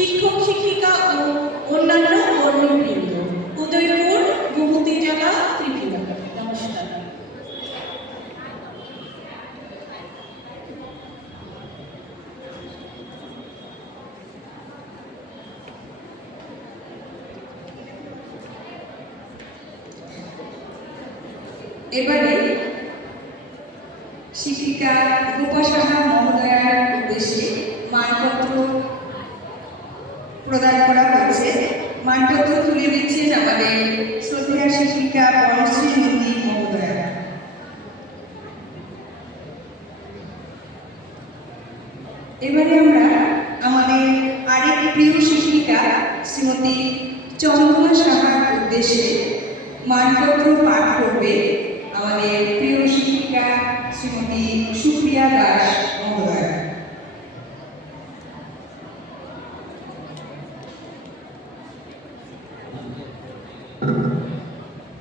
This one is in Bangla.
শিক্ষক শিক্ষিকা ও অন্যান্য কর্মীবৃন্দ, উদয়পুর, গোমতী জেলা, ত্রিপুরা। নমস্কার। এবারে শিক্ষিকা রূপা সাহা মহোদয়ার উদ্দেশ্যে মানপত্র প্রদান করা হয়েছে। মানপত্র তুলে দিচ্ছেন আমাদের শ্রদ্ধেয়া শিক্ষিকা বনশ্রী নন্দী মহোদয়া। এবারে আমরা আমাদের আরেক প্রিয় শিক্ষিকা শ্রীমতী চন্দনা সাহার উদ্দেশ্যে মানপত্র পাঠ করবে আমাদের প্রিয় শিক্ষিকা শ্রীমতী সুপ্রিয়া দাস